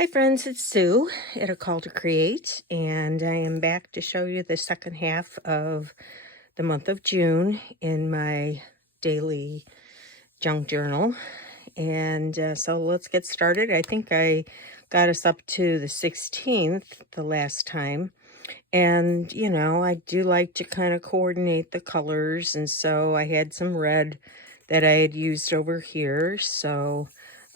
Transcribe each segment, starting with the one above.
Hi friends, it's Sue at A Call to Create, and I am back to show you the second half of the month of June in my daily junk journal. And so let's get started. I think I got us up to the 16th the last time. And, I do like to kind of coordinate the colors, and so I had some red that I had used over here, so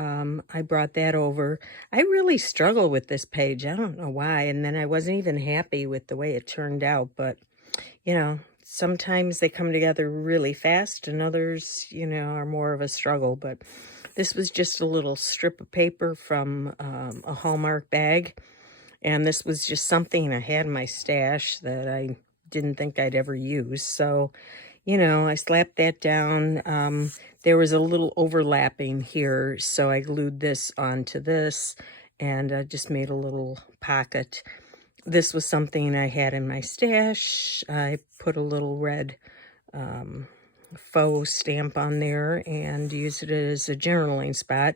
I brought that over. I really struggle with this page. I don't know why. And then I wasn't even happy with the way it turned out. But, sometimes they come together really fast and others, are more of a struggle. But this was just a little strip of paper from a Hallmark bag. And this was just something I had in my stash that I didn't think I'd ever use. So, I slapped that down. There was a little overlapping here, so I glued this onto this and just made a little pocket. This was something I had in my stash. I put a little red faux stamp on there and used it as a journaling spot.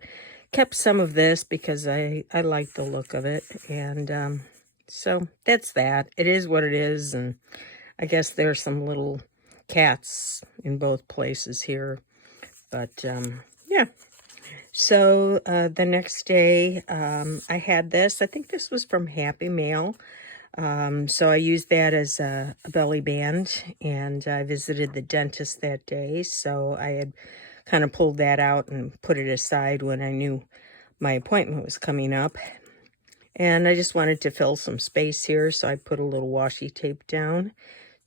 Kept some of this because I like the look of it. And so that's that. It is what it is. And I guess there's some little cats in both places here. But yeah. So the next day I had this. I think this was from Happy Mail. So I used that as a belly band, and I visited the dentist that day. So I had kind of pulled that out and put it aside when I knew my appointment was coming up. And I just wanted to fill some space here, so I put a little washi tape down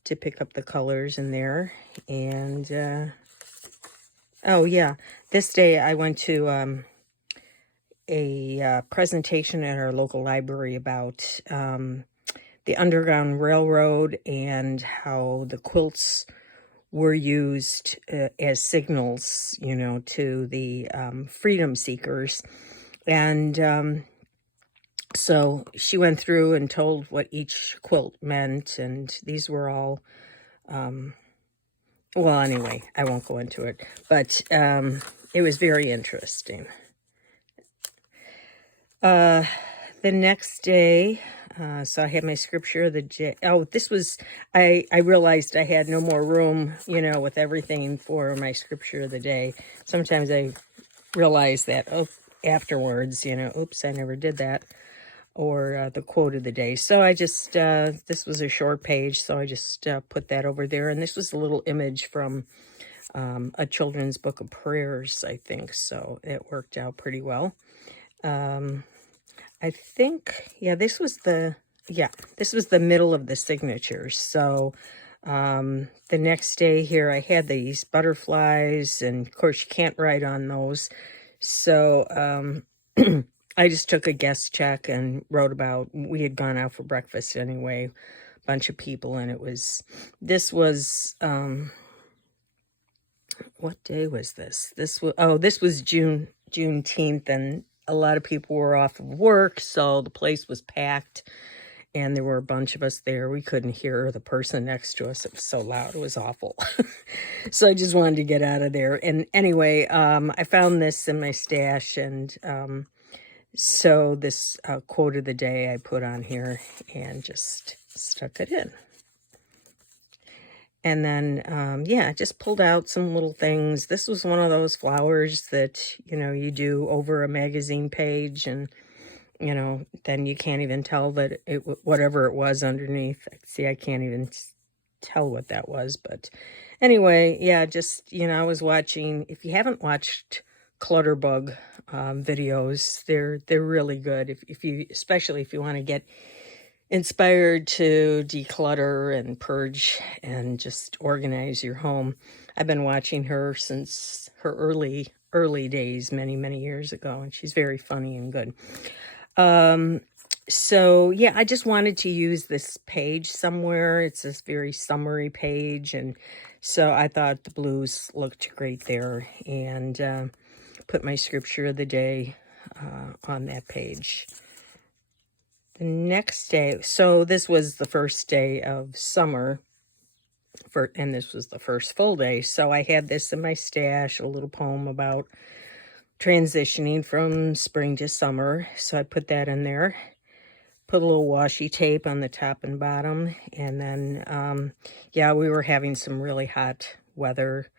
to pick up the colors in there. And oh yeah, this day I went to a presentation at our local library about the Underground Railroad and how the quilts were used as signals, to the freedom seekers. And so she went through and told what each quilt meant, and these were all, well, anyway, I won't go into it, but it was very interesting. The next day, so I had my scripture of the day. Oh, this was, I realized I had no more room, with everything for my scripture of the day. Sometimes I realize that afterwards, oops, I never did that. Or the quote of the day. So I just, this was a short page, so I just put that over there. And this was a little image from a children's book of prayers, I think. So it worked out pretty well. I think, yeah, this was the middle of the signatures. So the next day here, I had these butterflies, and of course you can't write on those. So I just took a guest check and wrote about, we had gone out for breakfast anyway, a bunch of people, and this was, what day was this? This was Juneteenth, and a lot of people were off of work, so the place was packed, and there were a bunch of us there. We couldn't hear the person next to us. It was so loud. It was awful. So I just wanted to get out of there. And anyway, I found this in my stash, and so this quote of the day I put on here and just stuck it in. And then, yeah, just pulled out some little things. This was one of those flowers that, you do over a magazine page, and, then you can't even tell that whatever it was underneath. See, I can't even tell what that was. But anyway, yeah, just, I was watching, if you haven't watched Clutterbug videos, they're really good. Especially if you want to get inspired to declutter and purge and just organize your home. I've been watching her since her early days, many years ago, and she's very funny and good. So yeah, I just wanted to use this page somewhere. It's this very summary page, and so I thought the blues looked great there, and put my scripture of the day on that page. The next day, so this was the first day of summer, and this was the first full day. So I had this in my stash, a little poem about transitioning from spring to summer. So I put that in there. Put a little washi tape on the top and bottom. And then, yeah, we were having some really hot weather.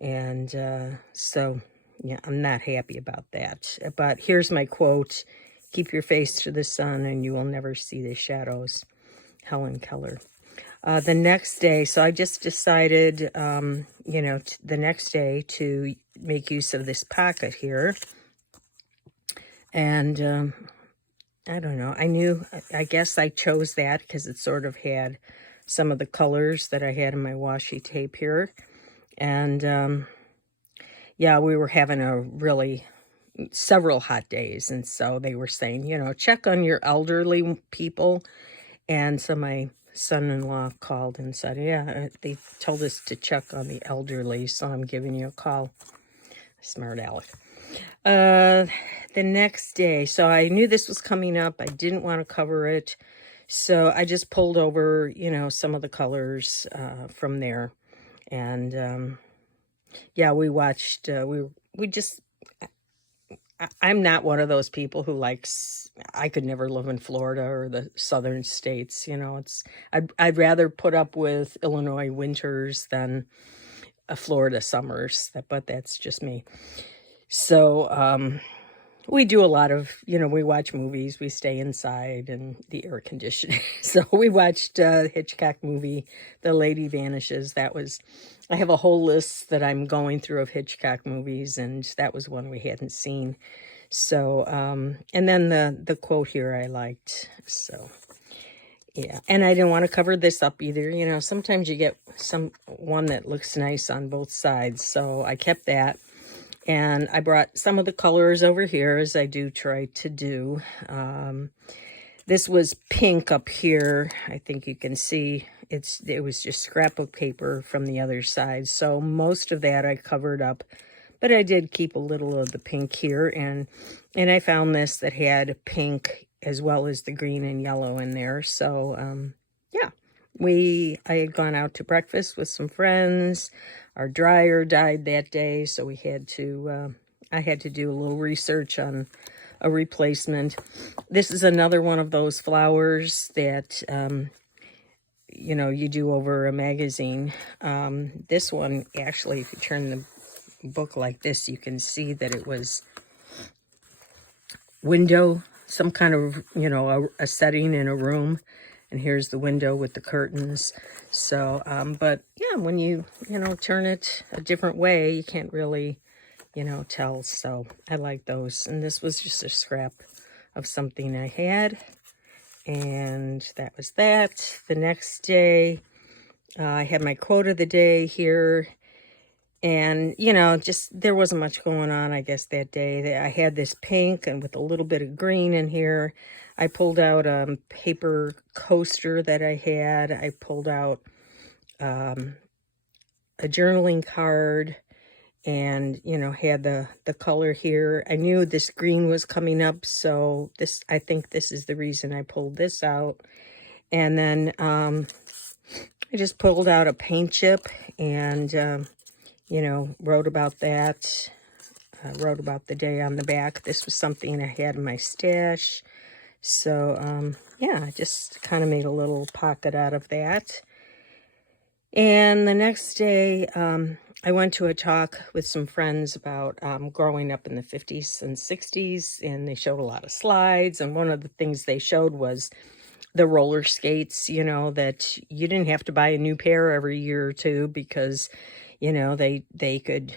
And so, yeah, I'm not happy about that. But here's my quote: "Keep your face to the sun and you will never see the shadows." Helen Keller. The next day, so I just decided, you know, the next day to make use of this pocket here. And I don't know. I guess I chose that because it sort of had some of the colors that I had in my washi tape here. And yeah, we were having several hot days. And so they were saying, you know, check on your elderly people. And so my son-in-law called and said, yeah, they told us to check on the elderly. So I'm giving you a call. Smart aleck. The next day, so I knew this was coming up. I didn't want to cover it. So I just pulled over, you know, some of the colors from there. And yeah, we watched, we just, I'm not one of those people who likes, I could never live in Florida or the southern states, you know. I'd rather put up with Illinois winters than a Florida summers, but that's just me. So, we do a lot of, you know, we watch movies, we stay inside and the air conditioning. So we watched a Hitchcock movie, The Lady Vanishes. I have a whole list that I'm going through of Hitchcock movies, and that was one we hadn't seen. So, and then the quote here I liked. So, yeah. And I didn't want to cover this up either. You know, sometimes you get one that looks nice on both sides. So I kept that. And I brought some of the colors over here, as I do try to do. This was pink up here. I think you can see it was just scrapbook paper from the other side. So most of that I covered up, but I did keep a little of the pink here. And I found this that had pink as well as the green and yellow in there. So, yeah. I had gone out to breakfast with some friends. Our dryer died that day, so I had to do a little research on a replacement. This is another one of those flowers that, you know, you do over a magazine. This one, actually, if you turn the book like this, you can see that it was window, some kind of, you know, a setting in a room. And here's the window with the curtains. So, but yeah, when you know, turn it a different way, you can't really, you know, tell. So I like those. And this was just a scrap of something I had. And that was that. The next day, I had my quote of the day here. And, you know, just there wasn't much going on, I guess, that day. I had this pink and with a little bit of green in here. I pulled out a paper coaster that I had. I pulled out a journaling card and, you know, had the color here. I knew this green was coming up, so I think this is the reason I pulled this out. And then I just pulled out a paint chip and, you know, wrote about that. Wrote about the day on the back. This was something I had in my stash. So, yeah, I just kind of made a little pocket out of that. And the next day, I went to a talk with some friends about growing up in the 50s and 60s, and they showed a lot of slides. And one of the things they showed was the roller skates, you know, that you didn't have to buy a new pair every year or two because, you know, they could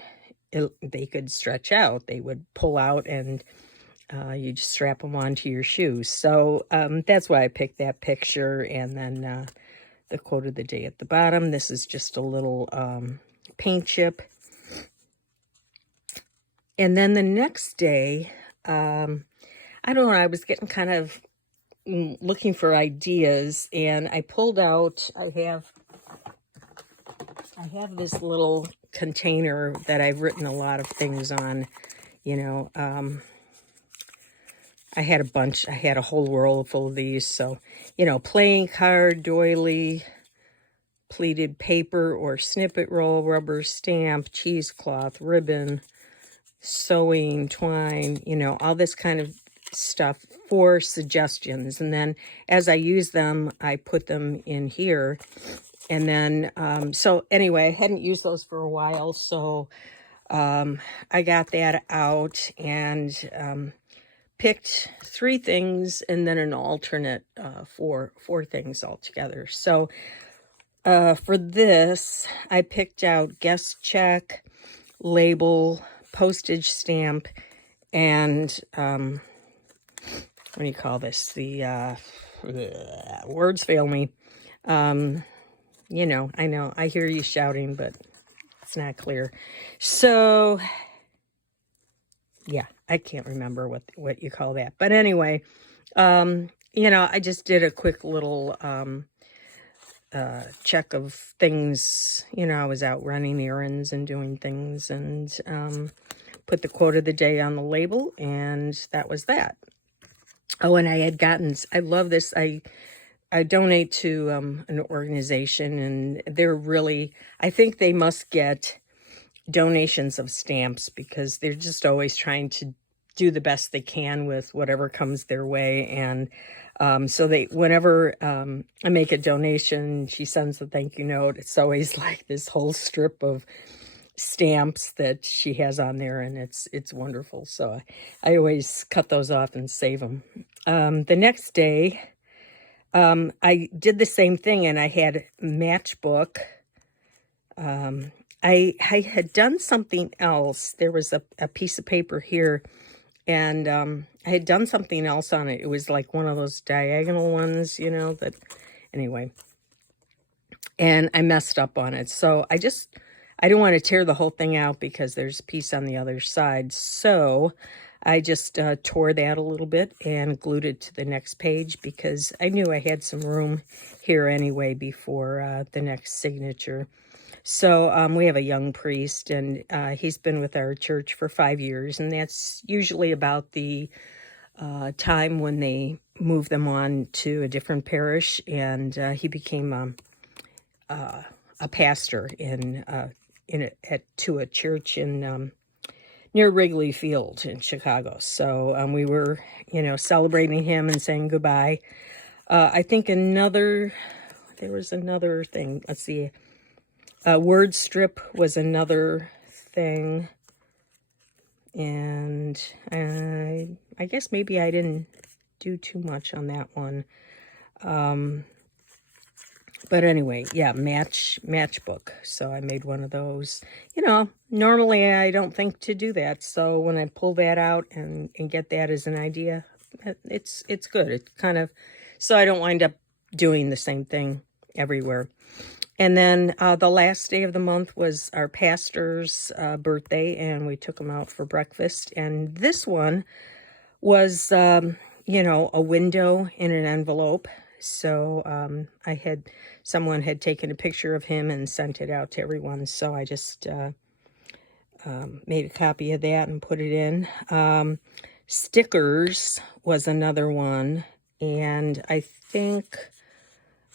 stretch out. They would pull out and you just strap them onto your shoes. So that's why I picked that picture. And then the quote of the day at the bottom. This is just a little paint chip. And then the next day, I don't know, I was getting kind of looking for ideas, and I pulled out, I have this little container that I've written a lot of things on, you know. I had a whole roll full of these. So, you know, playing card, doily, pleated paper or snippet roll, rubber stamp, cheesecloth, ribbon, sewing, twine, you know, all this kind of stuff for suggestions. And then as I use them, I put them in here. And then, so anyway, I hadn't used those for a while. So I got that out and picked 3 things and then an alternate for 4 things altogether. So for this, I picked out guest check, label, postage stamp, and what do you call this? The words fail me. You know, I hear you shouting, but it's not clear. So yeah, I can't remember what you call that. But anyway, you know, I just did a quick little check of things. You know, I was out running errands and doing things, and put the quote of the day on the label, and that was that. Oh, and I had gotten, I love this. I donate to an organization, and they're really, I think they must get donations of stamps because they're just always trying to do the best they can with whatever comes their way. And so they, whenever I make a donation, she sends a thank you note. It's always like this whole strip of stamps that she has on there, and it's wonderful. So I always cut those off and save them. The next day, I did the same thing, and I had matchbook. I had done something else. There was a piece of paper here, and I had done something else on it. It was like one of those diagonal ones, you know, that, anyway. And I messed up on it. So I didn't want to tear the whole thing out because there's a piece on the other side. So I just tore that a little bit and glued it to the next page because I knew I had some room here anyway before the next signature. So we have a young priest, and he's been with our church for 5 years, and that's usually about the time when they move them on to a different parish, and he became a pastor to a church in near Wrigley Field in Chicago. So we were, you know, celebrating him and saying goodbye. I think there was another thing. Let's see. Word strip was another thing. And I guess maybe I didn't do too much on that one. But anyway, yeah, matchbook. So I made one of those. You know, normally I don't think to do that. So when I pull that out and get that as an idea, it's good. It kind of, so I don't wind up doing the same thing everywhere. And then the last day of the month was our pastor's birthday, and we took him out for breakfast. And this one was, you know, a window in an envelope. So someone had taken a picture of him and sent it out to everyone. So I just made a copy of that and put it in. Stickers was another one. And I think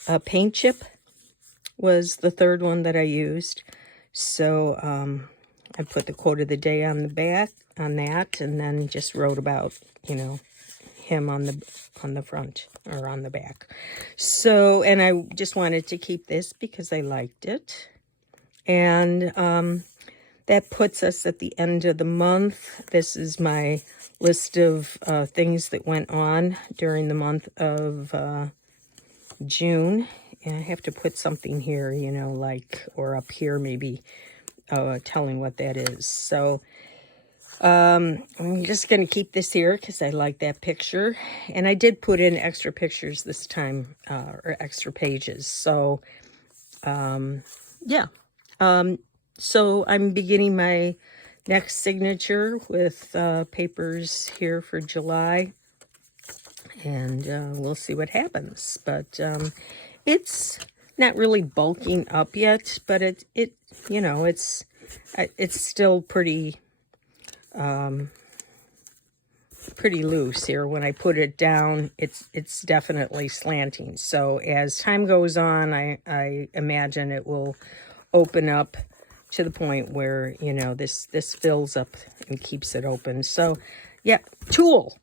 a paint chip was the third one that I used. So I put the quote of the day on the back on that, and then just wrote about, you know, him on the front or on the back. So, and I just wanted to keep this because I liked it. And that puts us at the end of the month. This is my list of things that went on during the month of June. And I have to put something here, you know, like, or up here maybe, telling what that is. So I'm just going to keep this here because I like that picture. And I did put in extra pictures this time, or extra pages. So, yeah. So I'm beginning my next signature with papers here for July. And we'll see what happens. But it's not really bulking up yet, but it you know, it's still pretty loose here. When I put it down, it's definitely slanting. So as time goes on, I imagine it will open up to the point where, you know, this fills up and keeps it open. So, yeah, tool,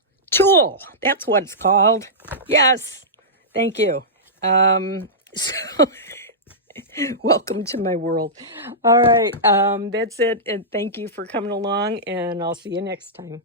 that's what it's called. Yes, thank you. So welcome to my world. All right, that's it, and thank you for coming along, and I'll see you next time.